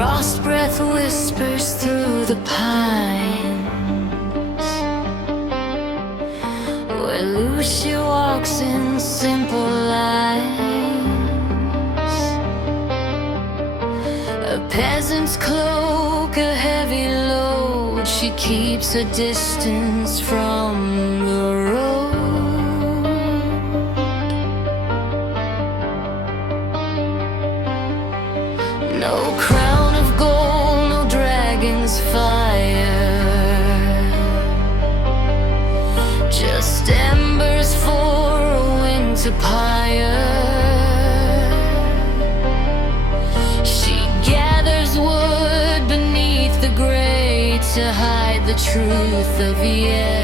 Crossed breath whispers through the pines, where Lucia walks in simple lines. A peasant's cloak, a heavy load. She keeps a distance from the road. No crown of gold, no dragon's fire, just embers for a winter pyre. She gathers wood beneath the grate to hide the truth of yesterday.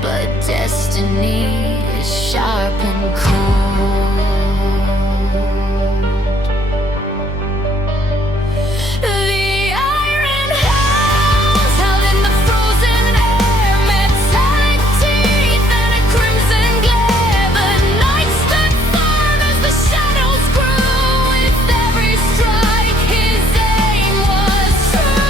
But destiny is sharp and cold. The iron house held in the frozen air, metallic teeth and a crimson glare. The night stood firm as the shadows grew. With every strike, his aim was true.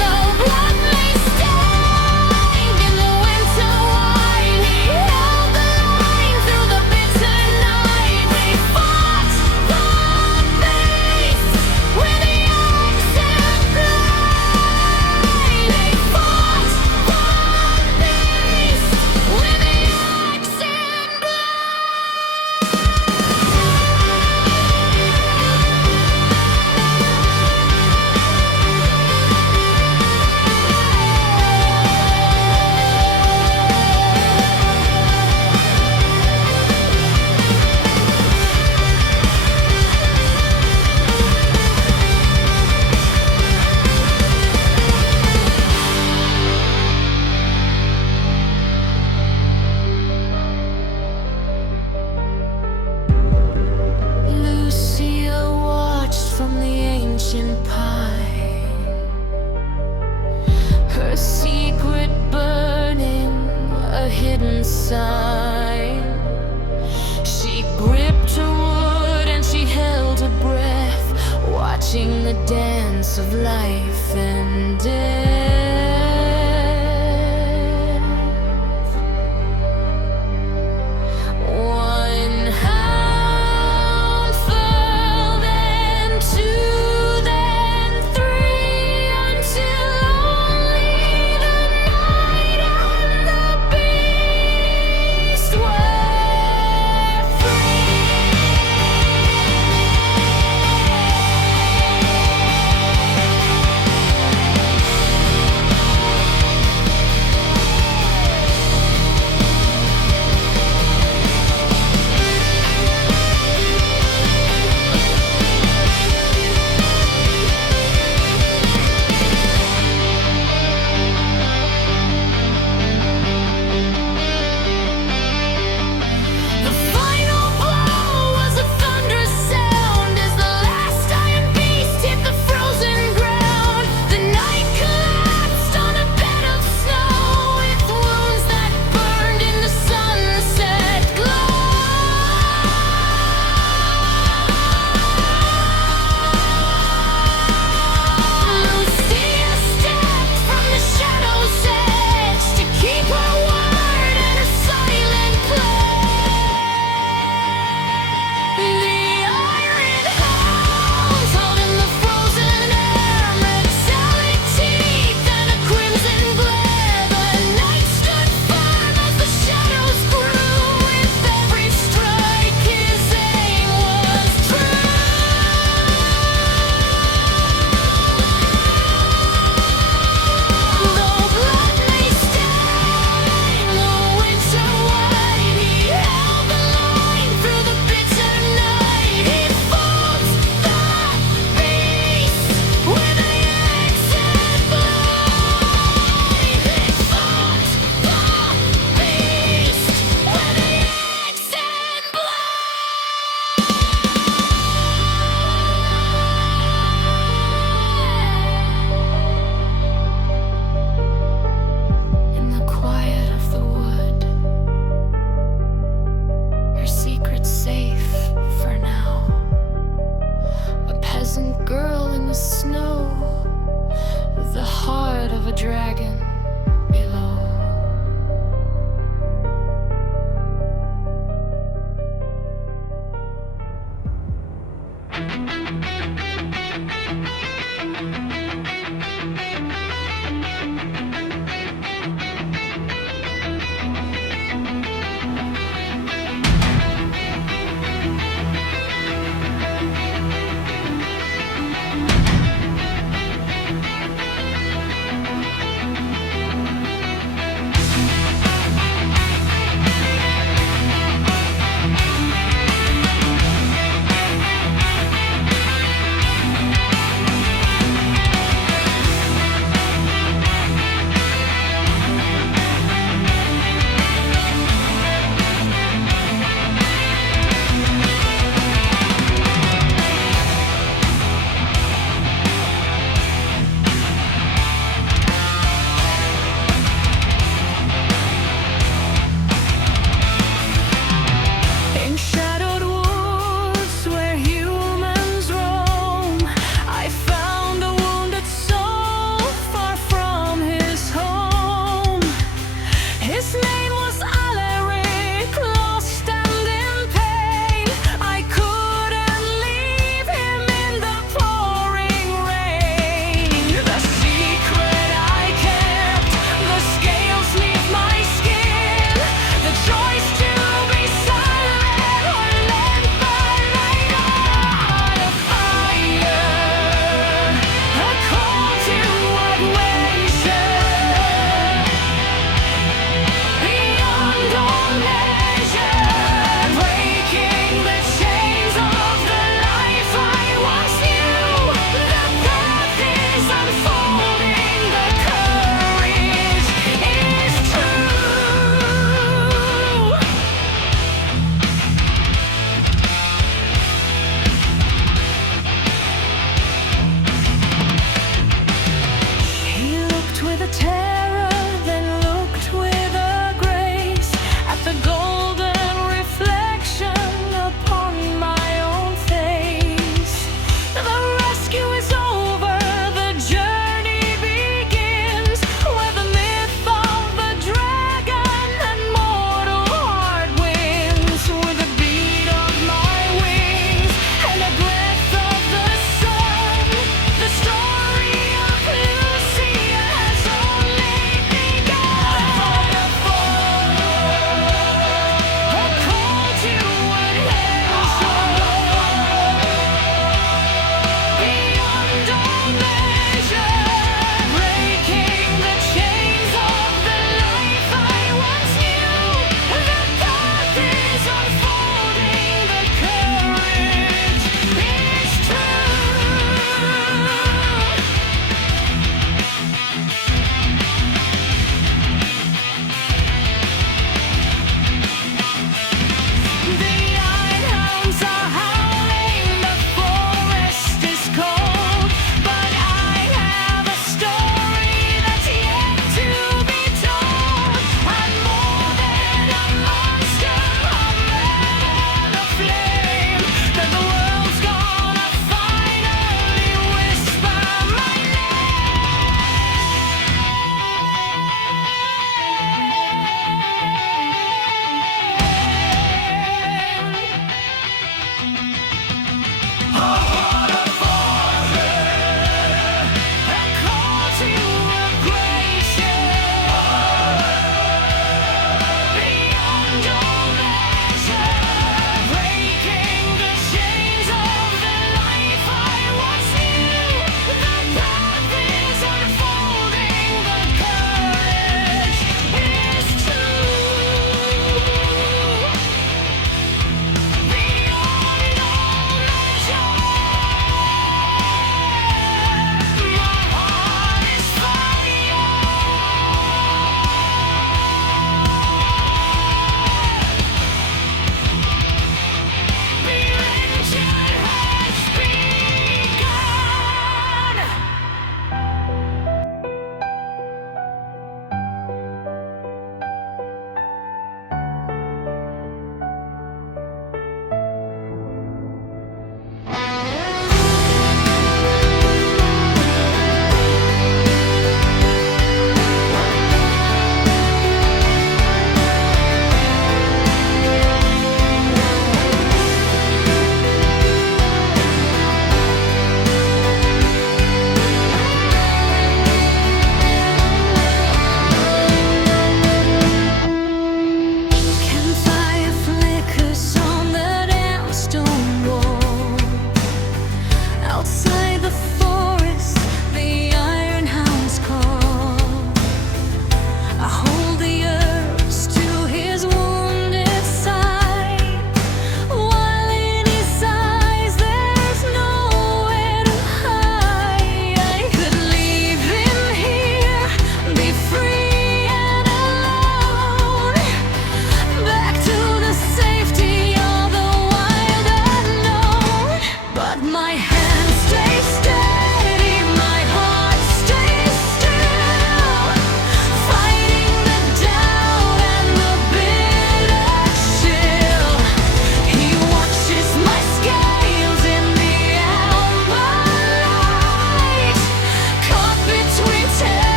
Though blood may stain in the winter wine, he held the line through the bitter night. They fought the beast with the axe and blade. They fought the beast with the axe and Lucia watched from the ancient pine, her secret burning, a hidden sign. She gripped her wood and she held her breath, watching the dance of life and death. One hound fell, then two, then three, until only the night and the beast were free.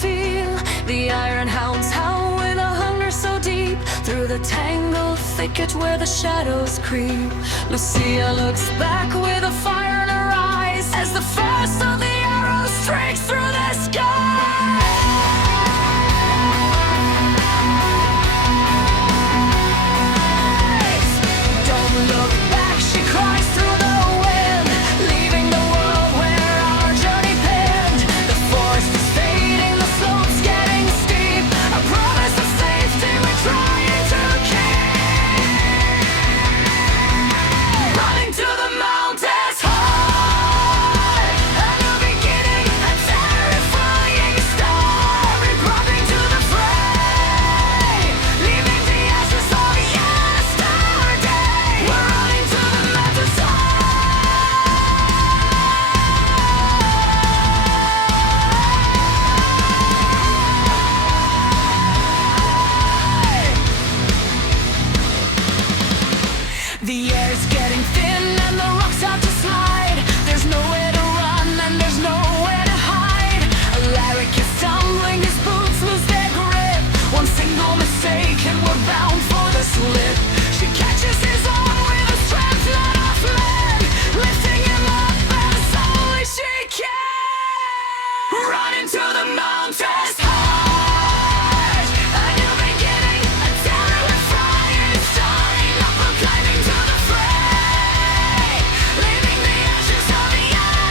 feel. The iron hounds howl with a hunger so deep, through the tangled thicket where the shadows creep. Lucia looks back with a fire in her eyes, as the first of the arrows streaks through the sky. Don't look back, she cries through the wind, leaving the world where our journey pinned. The forest is fading, the slopes getting steep, a promise of safety we're trying to keep. Running to the mountains high, a new beginning, a terrifying start. Reporting to the fray, leaving the ashes of yesterday. We're running to the mountains high. The air's getting thin and the rocks start to slide. There's nowhere to run and there's nowhere to hide. Alari is stumbling, his boots lose their grip. One single mistake and we're bound for the slip. She catches his arm with a strength not of men, lifting him up as only she can. Running to the mountains high, a new beginning, a terrifying start. Up we're climbing to the fray, leaving the ashes of yesterday.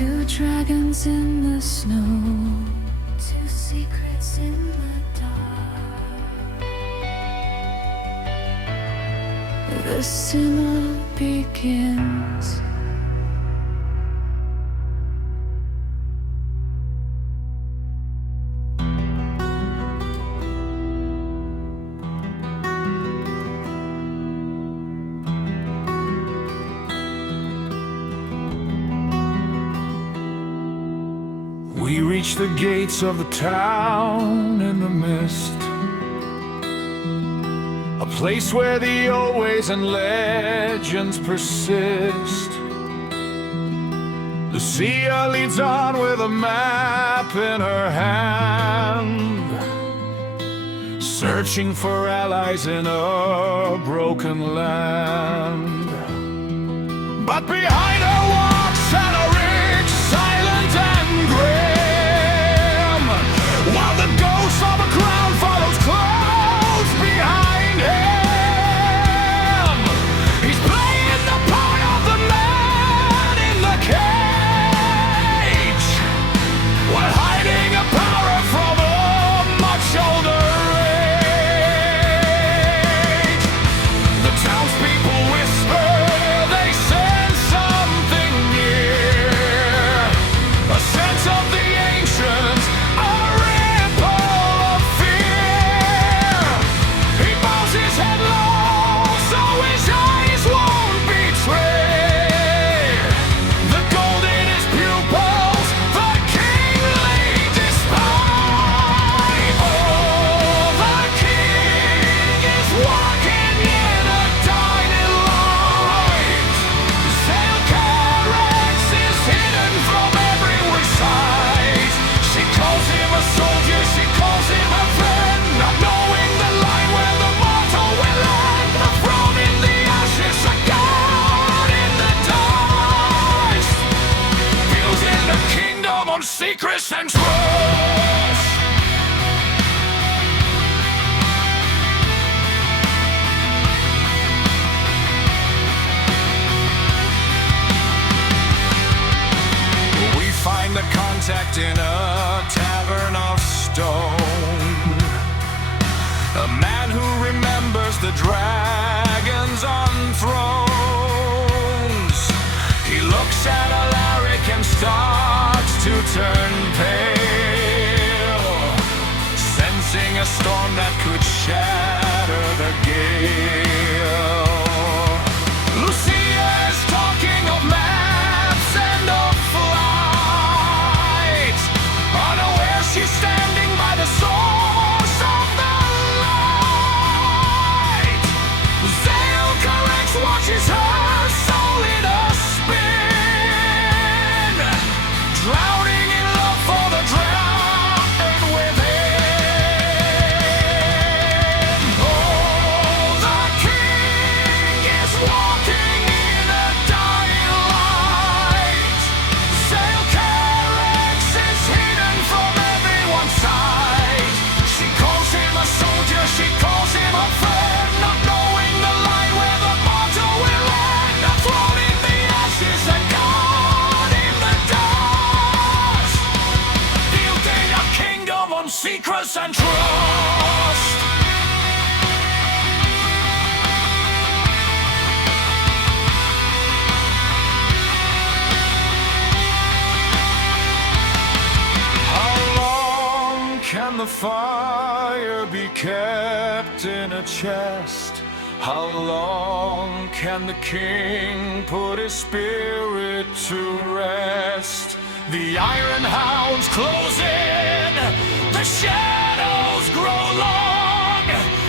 Two dragons in the snow, two secrets in the dark. The simmer begins. We reach the gates of the town in the mist, a place where the old ways and legends persist. Lucia leads on with a map in her hand, searching for allies in a broken land. But behind her walks Alari, silent and grim, while the ghost of a crown follows close behind him. He's playing the part of the man in the cage, while hiding a power from a much older age. The townspeople whisper, they sense something near, a sense of the ancients, a ripple of fear. He bows his head low so his eyes won't betray the gold in his pupils, the kingly despite. Oh, the king is walking in a dying light. Zailcarrex is hidden from every sight. She calls him a soldier, she calls him a friend, not knowing the line where the motto will end. The throne in the ashes, a god in the dust, building a kingdom on secrets and trust. We find the contact in a tavern of stone, a man who remembers the dragons on thrones. He looks at Alari and starts to turn pale, sensing a storm that could shatter the gale. Lucia is talking of maps and of flight, unaware she's standing by the source of the light. Zailcarrex watches her soul in a spin, drowning in love for the drowned within. Oh, the king is walking in a dying light. Zailcarrex is hidden from everyone's sight. She calls him a soldier, she calls him a friend, not knowing the line where the motto will end. A throne in the ashes, a god in the dust, building a kingdom on secrets and trust. How long can the fire be kept in a chest? How long can the king put his spirit to rest? The iron hounds close in, the shadows grow long,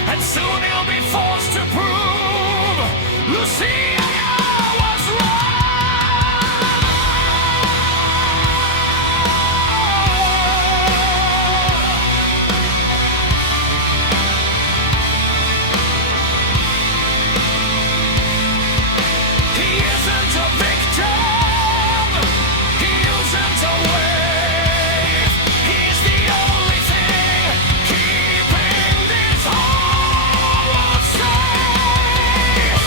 and soon he'll be forced to prove Lucia was wrong. He isn't a victim, he isn't a wave, he's the only thing keeping this whole world safe.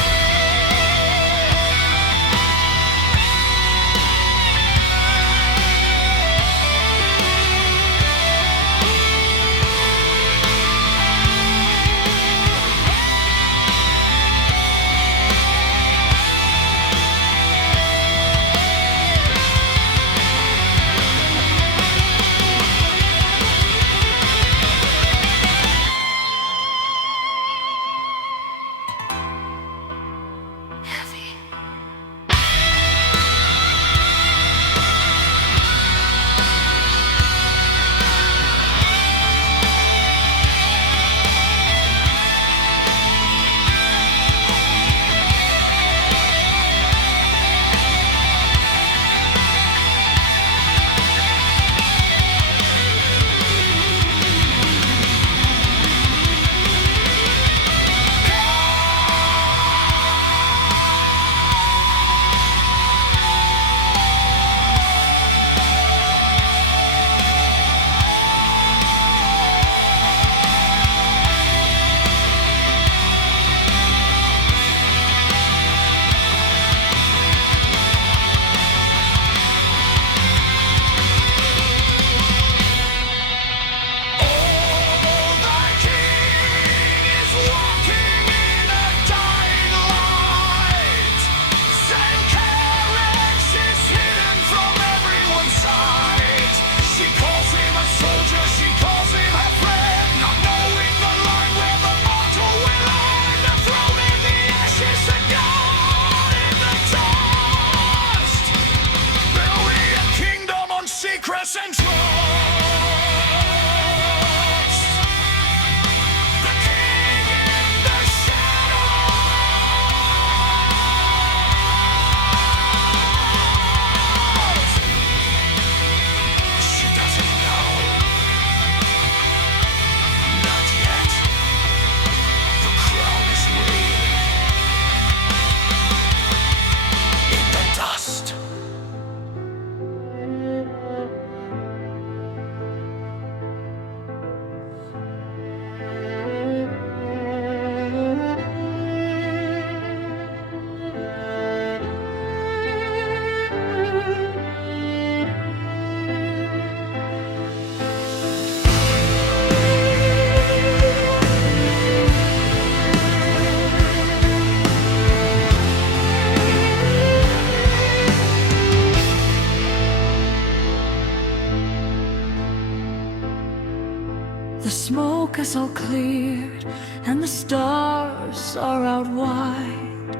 smoke is all cleared and the stars are out wide.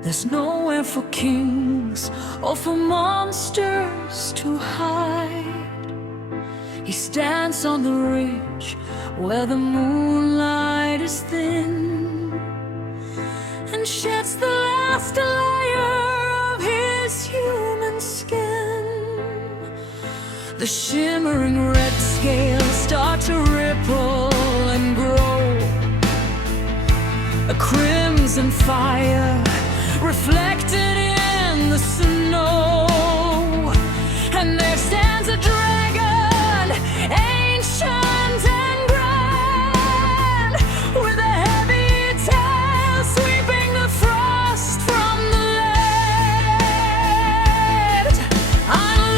There's nowhere for kings or for monsters to hide. He stands on the ridge where the moonlight is thin and sheds the last layer of his human skin. The shimmering red scales start to ripple and grow, a crimson fire reflected in the snow. And there stands a dragon, ancient and grand, with a heavy tail sweeping the frost from the land. I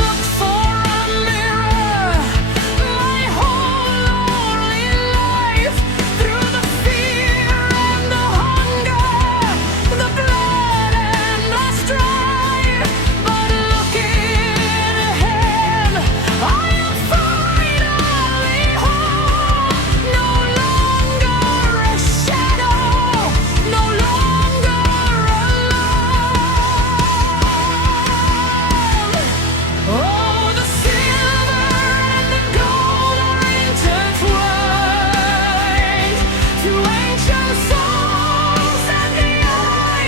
look for a mirror, my whole lonely life, through the fear and the hunger, the blood and the strife. But looking ahead, I am finally home. No longer a shadow, no longer alone. Oh, the silver and the gold are intertwined, two ancient souls and the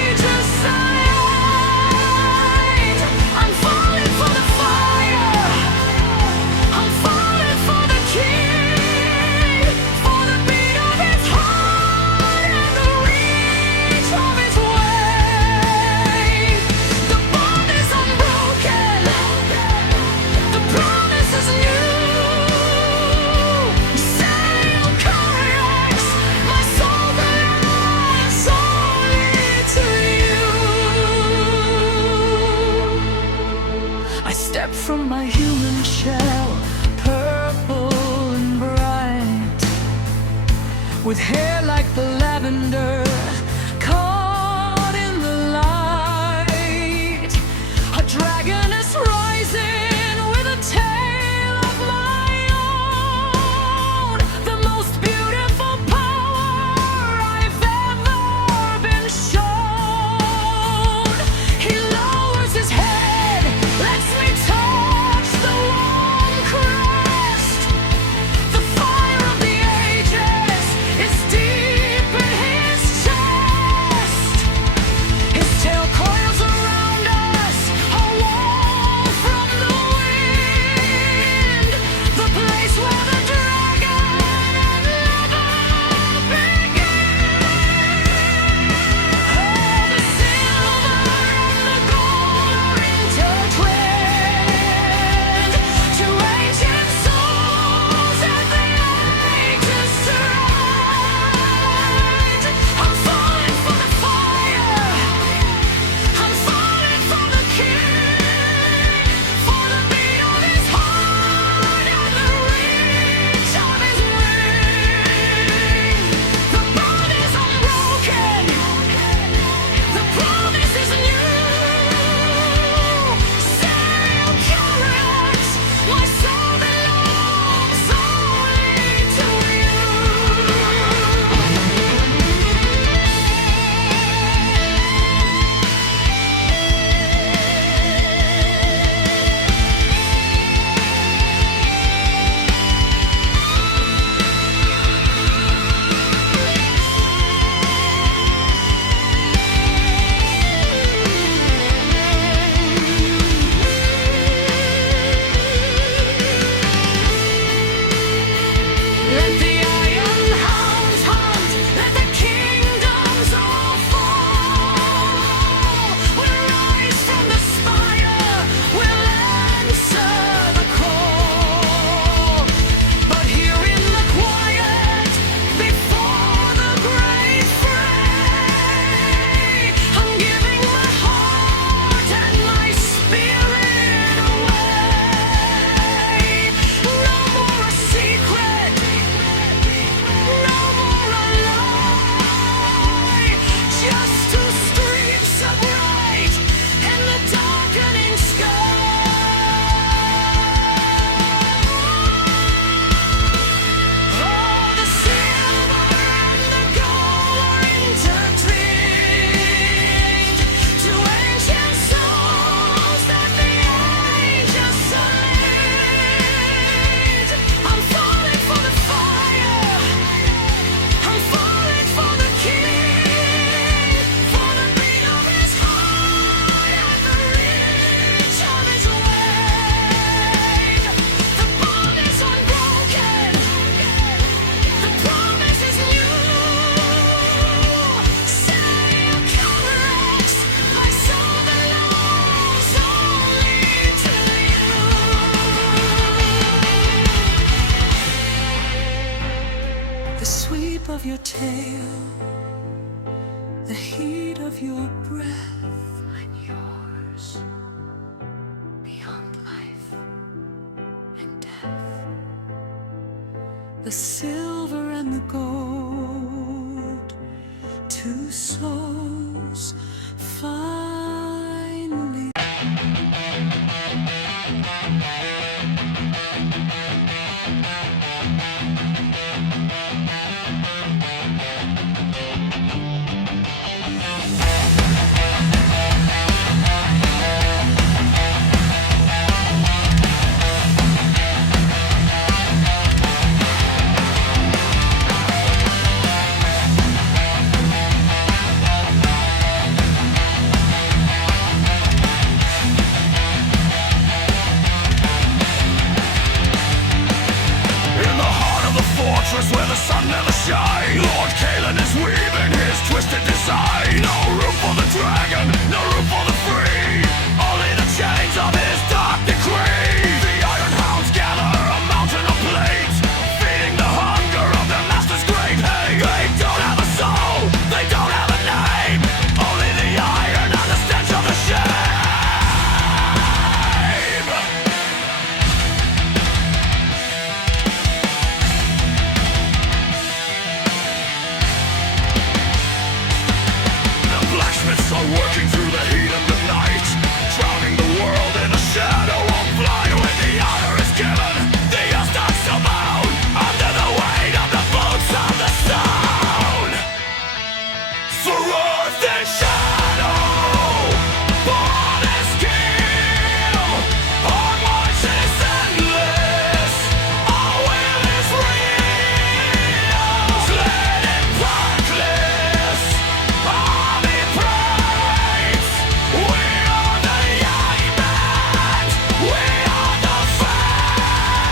age of sight. I'm falling for the fire, I'm falling for the king, for the beat of his heart and the reach of his wave. The bond is unbroken, the promise is new. Zailcarrex, my soul belongs only to you. I step from my human shell, purple and bright, with hair like the lavender caught in the light. A dragon is rising with a tale of my own, the most beautiful power I've ever been shown. He lowers his head, lets me touch the warm crest. The fire of the ages is deep in his chest. of your tail, the heat of your breath. I'm yours, beyond life and death. The silver and the gold, two souls finally. Where the sun never shines, Lord Kaelen is weaving his twisted design. No room for the dragon, no room for the free, only the chains of his dark decree. The iron hounds gather a mountain of plates, feeding the hunger of their master's great hate. They don't have a soul, they don't have a name, only the iron and the stench of the shame. Are working through the heat of the night, drowning the world in a shadow of blight. When the honor is given, the earth starts to moan under the weight of the boots of the stone. For earth and shadow, born is kill. Our march is endless, our will is real. Sled and backless, army praise. We are the young men, we are the fans.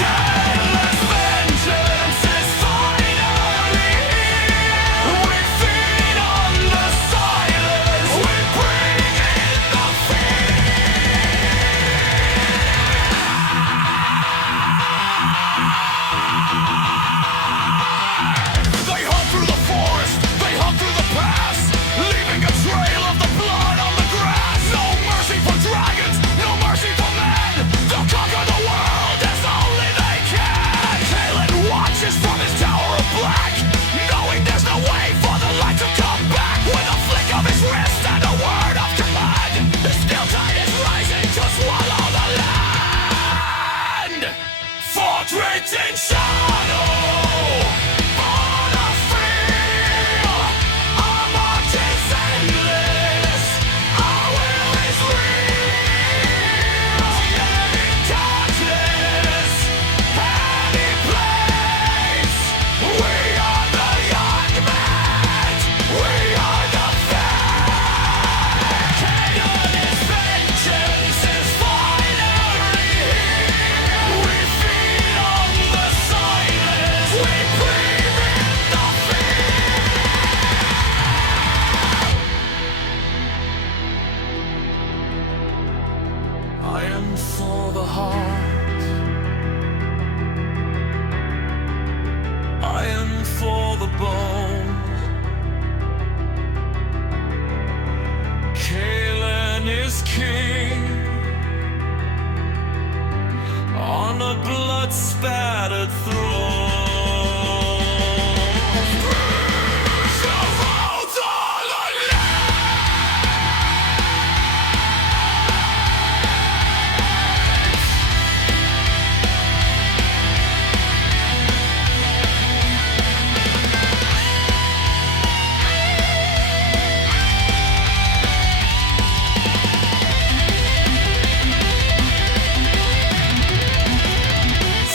Kaelen's vengeance is finally here. We feed on the silence, we bring in the fear. They hunt through the forest, they hunt through the pass, leaving a trail of the blood on the grass. No mercy for dragons, no mercy for men. They'll conquer the world as only they can. Kaelen watches from his tower of black, knowing there's no way for the light to come back. With a flick of his wrist and a word of command, the still tide is rising to swallow the land. Fortress in shadow, on a field, our march is endless, our will is real. Yet in darkness, any place, we are the young men, we are the fans. Kaelen's vengeance is finally here. We feed on the silence, we breathe in the fear. I am for the heart, I am for the bone. Kaelen is king on a blood-spattered throne. Bruise of all the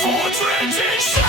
Fortress in shadow.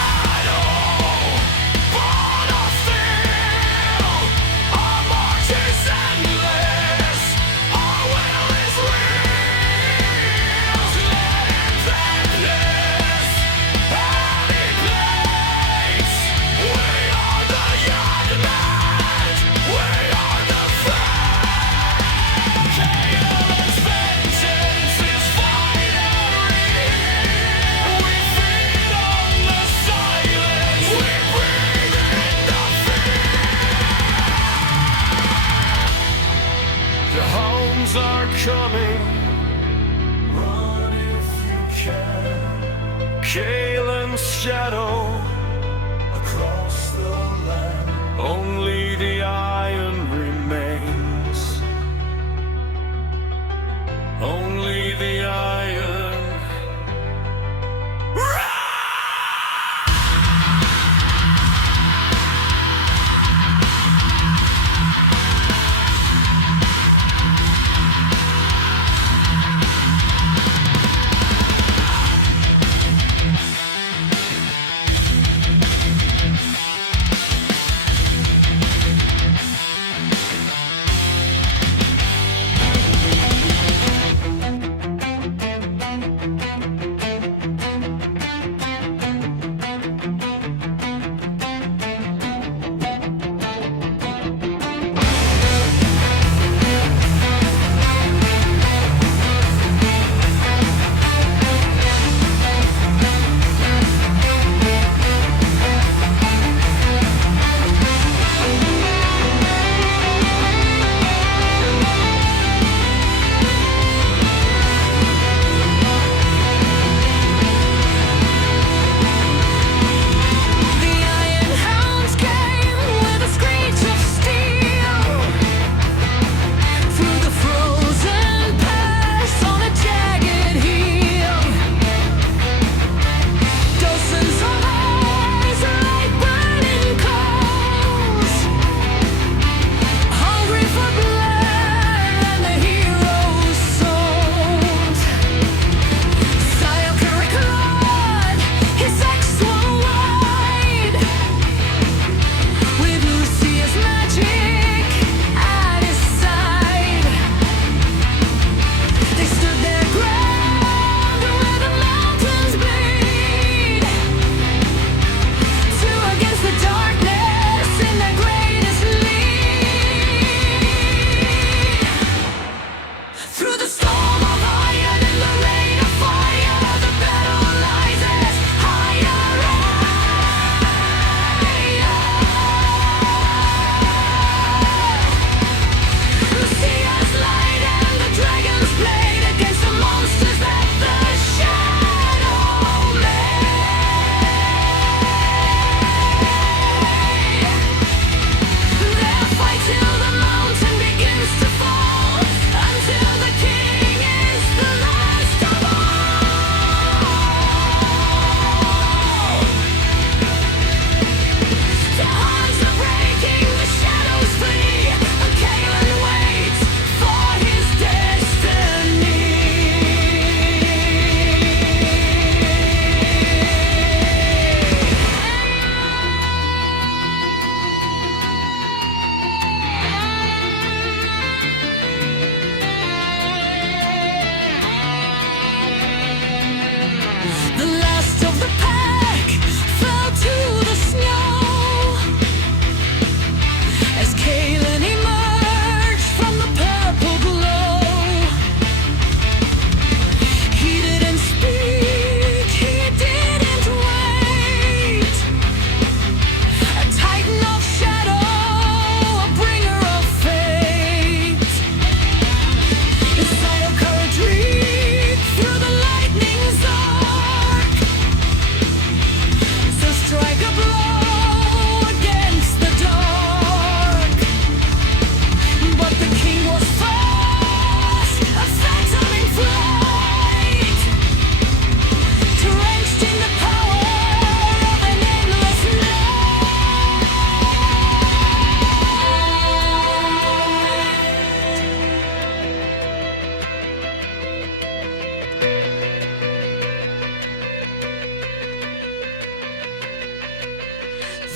Kaelen's shadow across the land. Only the iron remains. Only the iron.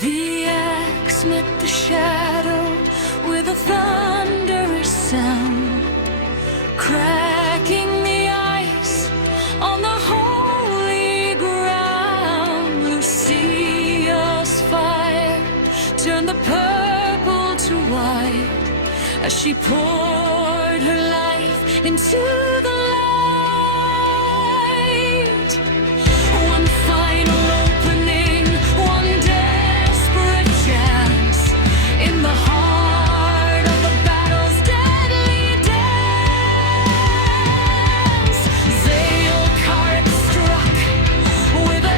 The axe met the shadow with a thunderous sound, cracking the ice on the holy ground. Lucia's fire turned the purple to white as she poured her life into the light. One final opening, one desperate chance in the heart of the battle's deadly dance. Zailcarrex struck with a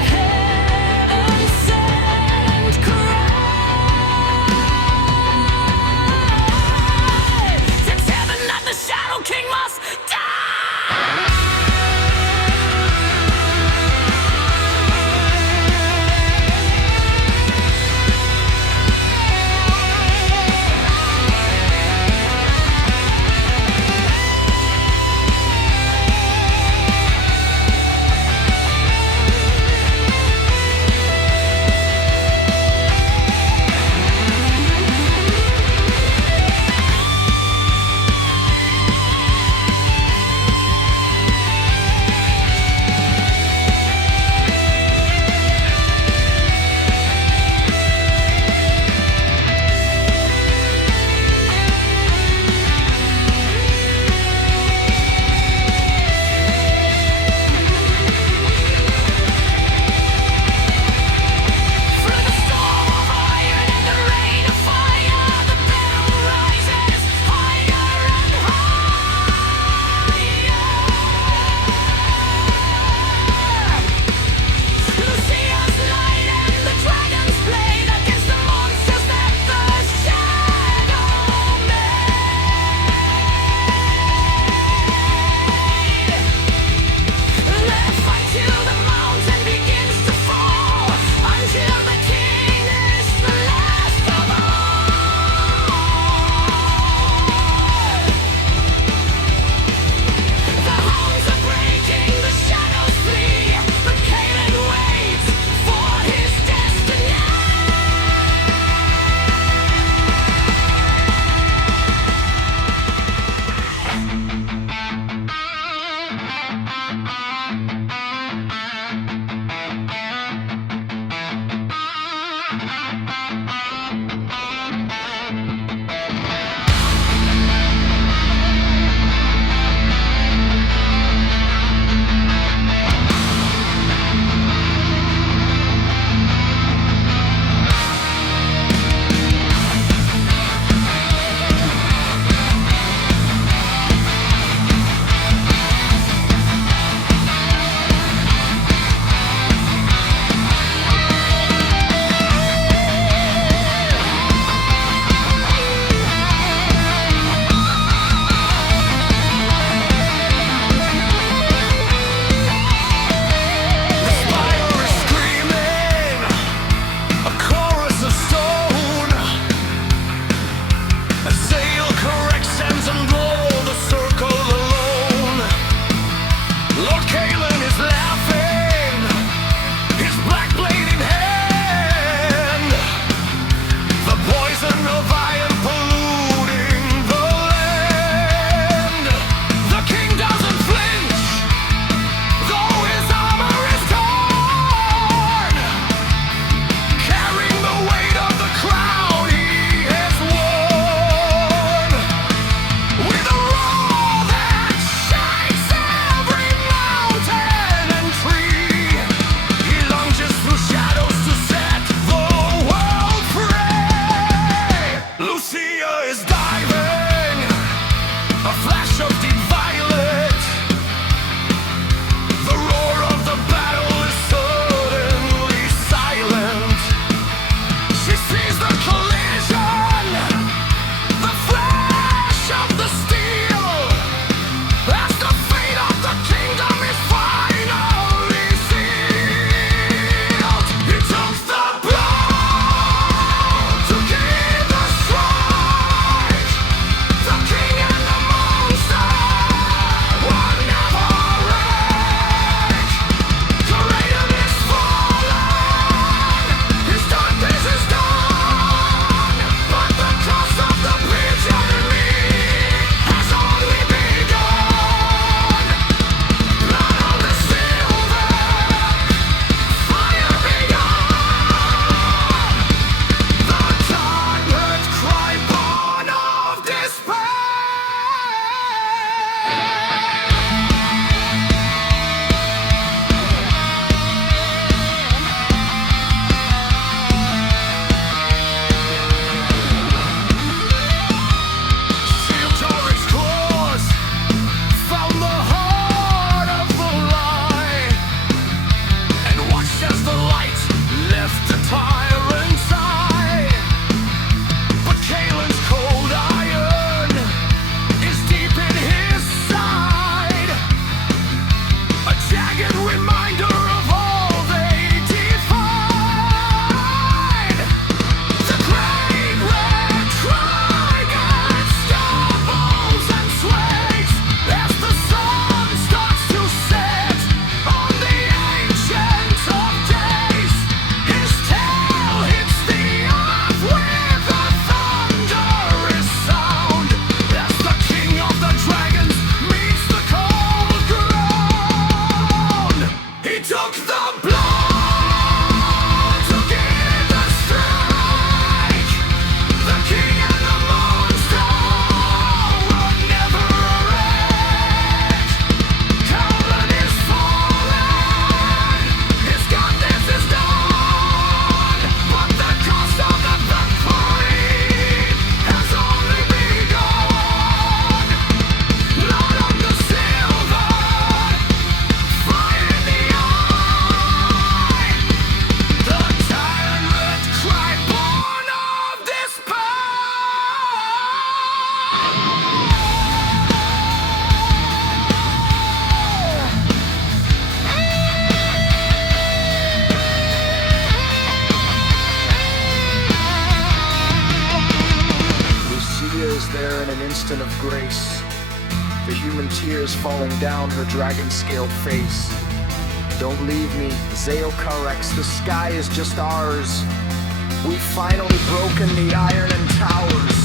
instant of grace, the human tears falling down her dragon-scaled face. Don't leave me, zailcarrex, the sky is just ours. We've finally broken the iron and towers.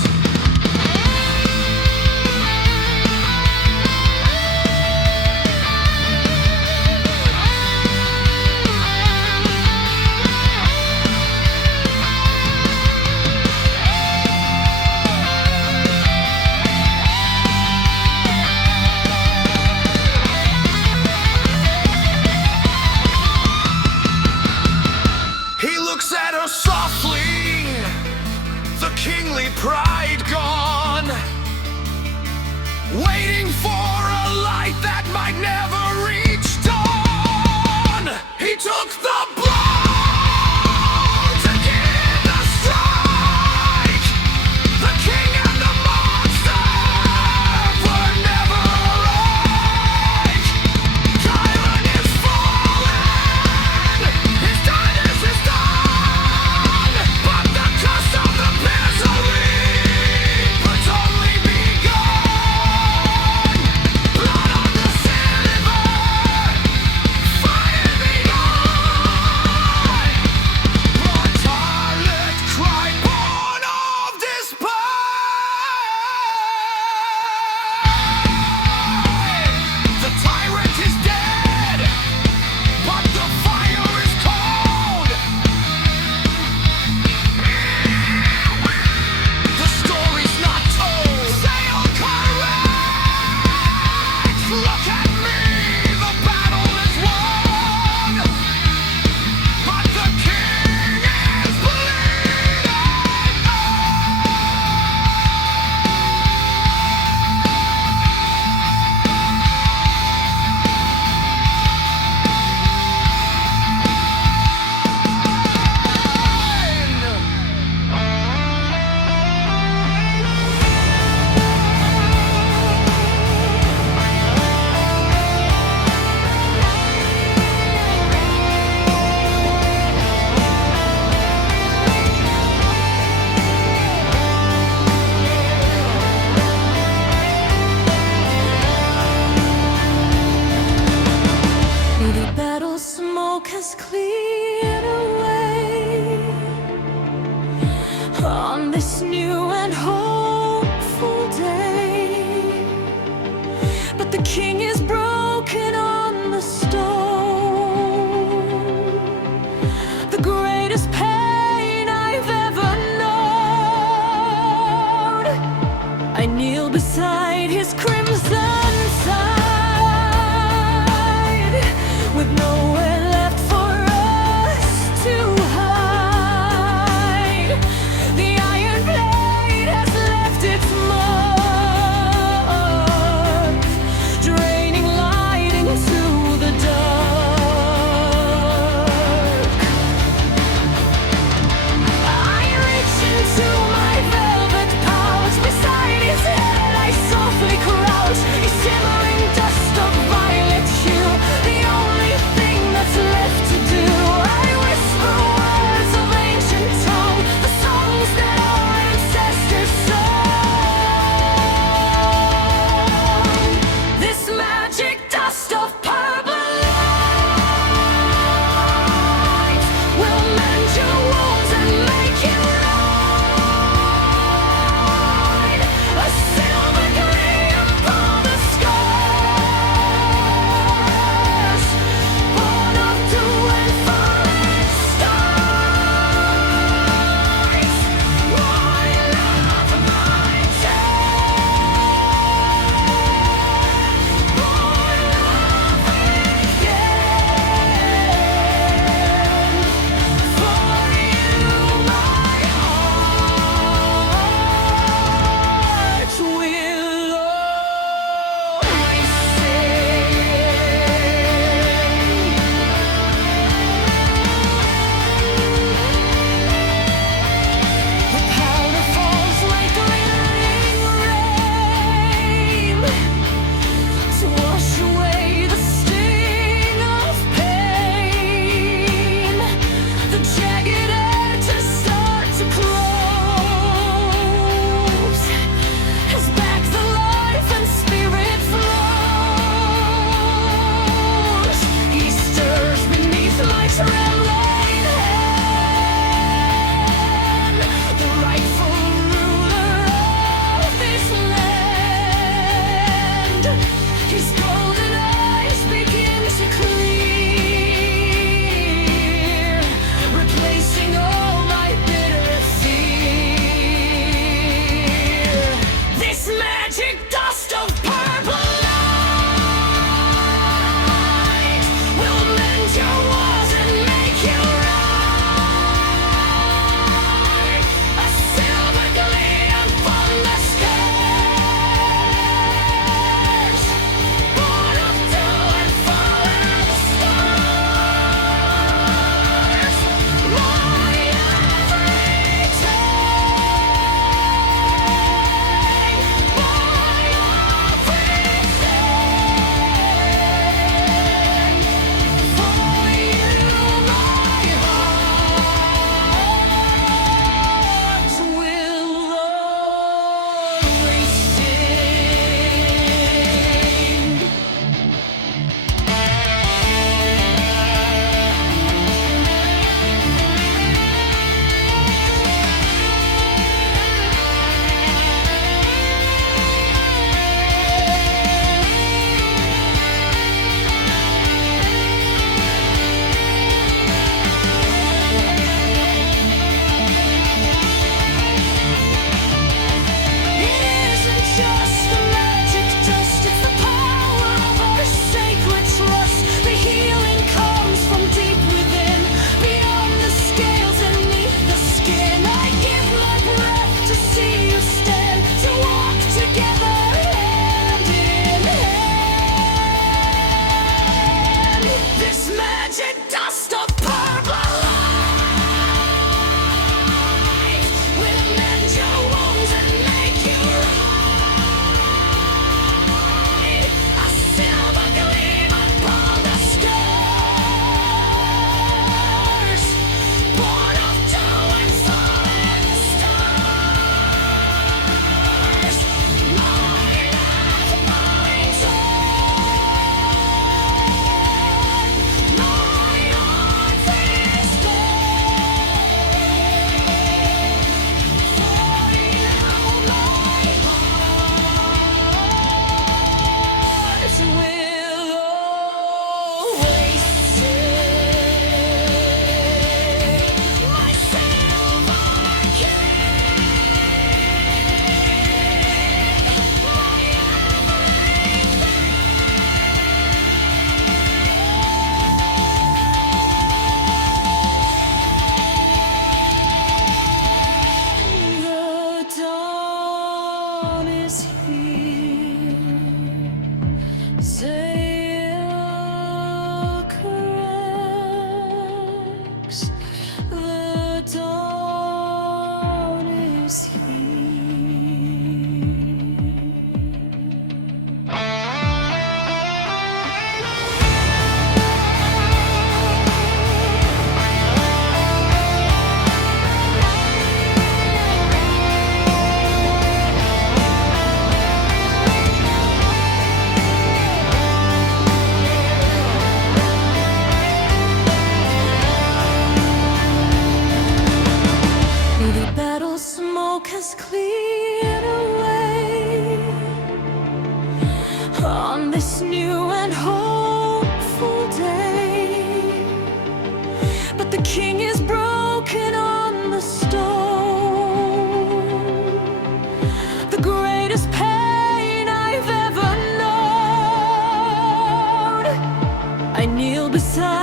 beside